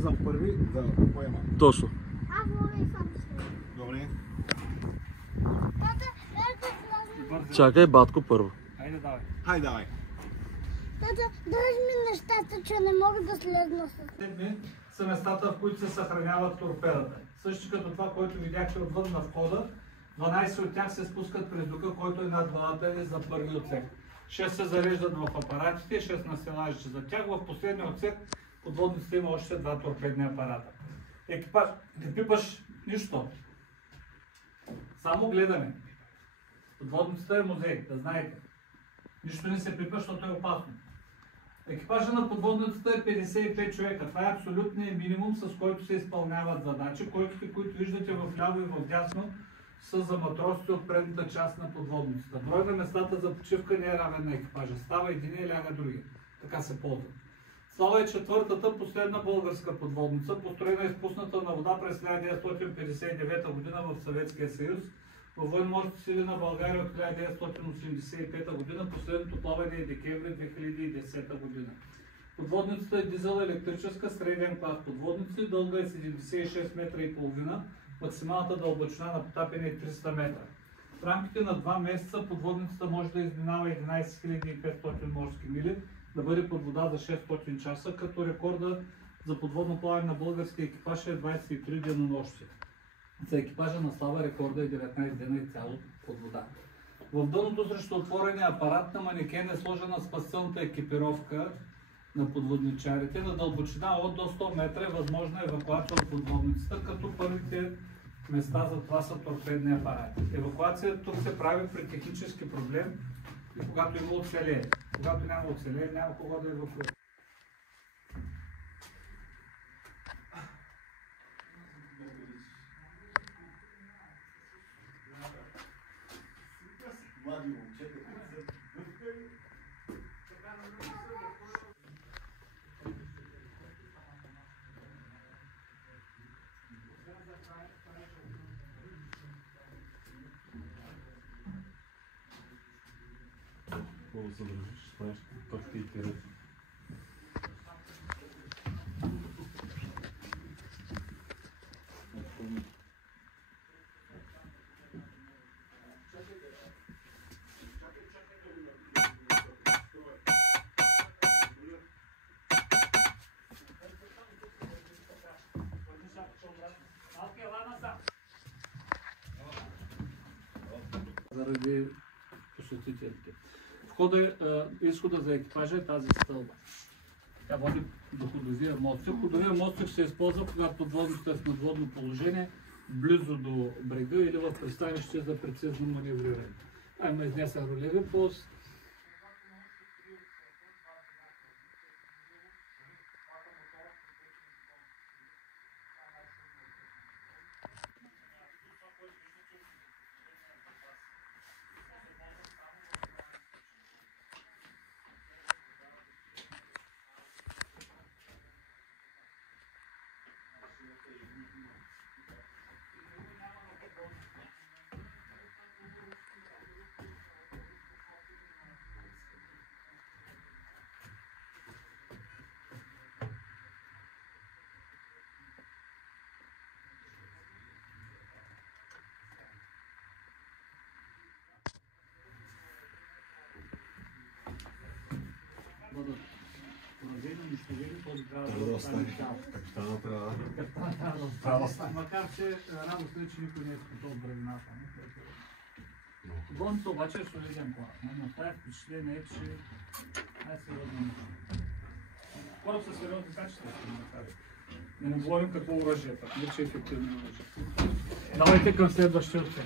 слизам първи да поема. Точно. Аз мога и сам ще. Добре. Тата, слезна. Чакай, батко първо. Хайде, давай. Хайде, давай. Тата, дръж ми нещата, че не мога да слезна с... Седми са местата, в които се съхраняват торпедата. Също като това, което видяхте отвън на входа, 12 от тях се спускат през люка, който е над главата ви за първи отсек. 6 се зареждат в апаратите, 6 на стелажите за тях. В последния отсек подводниците има още 2 торпедни апарата. Екипаж, не пипаш нищо. Само гледаме. Подводницата е музей, да знаете. Нищо не се пипа, защото е опасно. Екипажа на подводницата е 55 човека. Това е абсолютният минимум, с който се изпълняват задачи. Койките, които виждате в ляво и в дясно, са за матросите от предната част на подводницата. Брой на местата за почивка не е равен на екипажа. Става един и ляга другия. Така се ползва. Слава е четвъртата последна българска подводница, построена и спусната на вода през 1959 г. в Съветския съюз. Във военноморските сили на България от 1985 г. последното плаване е декември 2010 г. Подводницата е дизел електрическа среден клас подводници, дълга е 76 метра и половина, максималната дълбочина на потапяне е 300 метра. В рамките на 2 месеца подводницата може да изминава 11 500 морски мили, да бъде под вода за 600 часа, като рекорда за подводно плаване на българския екипаж е 23 денонощия. За екипажа на Слава рекорда е 19 дена и цяло под вода. В дъното срещу отворения апарат на манекен е сложена спасителната екипировка на подводничарите. На дълбочина от до 100 метра е възможна евакуация от подводницата, като първите места за това са торпедни апарати. Евакуацията тук се прави при технически проблем и когато има оцелее. Когато няма оцелее, няма кого да евакуира. Млади момчета, които са бъвкави. Много се държиш, знаеш, пак ти и тират. Заради посетителите. Изхода за екипажа е тази стълба. Тя води до ходовия мостик. Ходовия мостик се използва, когато подводницата е в надводно положение, близо до брега или в пристанище за прецизно маневриране. Има изнесен рулеви пост. Бъдат поразени, унищожени, този трябва да остане цял. Капитана трябва. Трябва да остане. Макар че радостно е, че никой не е изпитал бремената. Подводница обаче е солиден план. Но това впечатление е, че най-сериозно. Хората са сериозни качества, да кажа. Не му говорим какво оръжие, пък не че е ефективно оръжие. Давайте към следващия отсек.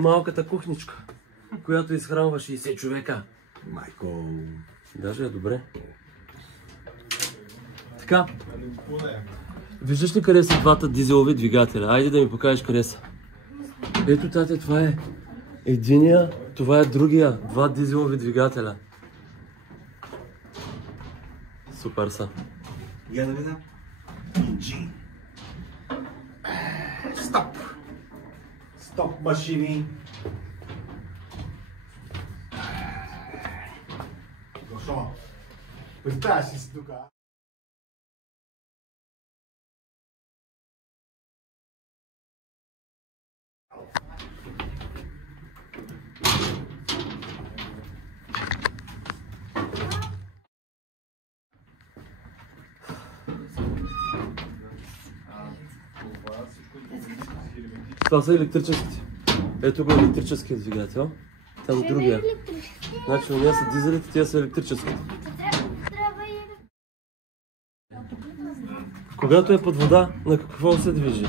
Малката кухничка, която изхранва 60 човека. Майко. Даже е добре. Така. Виждаш ли къде са двата дизелови двигателя? Айде да ми покажеш къде са. Ето, тате, това е единия, това е другия. Два дизелови двигателя. Супер са. Я да видя. Инжин. Стоп! Стоп, машини! Защо? Представяш си тук. Това са електрическите. Ето го електрическият двигател. Там другия. Значи, уния са дизелите, тия са електрическите. Трябва и... Когато е под вода, на какво се движи?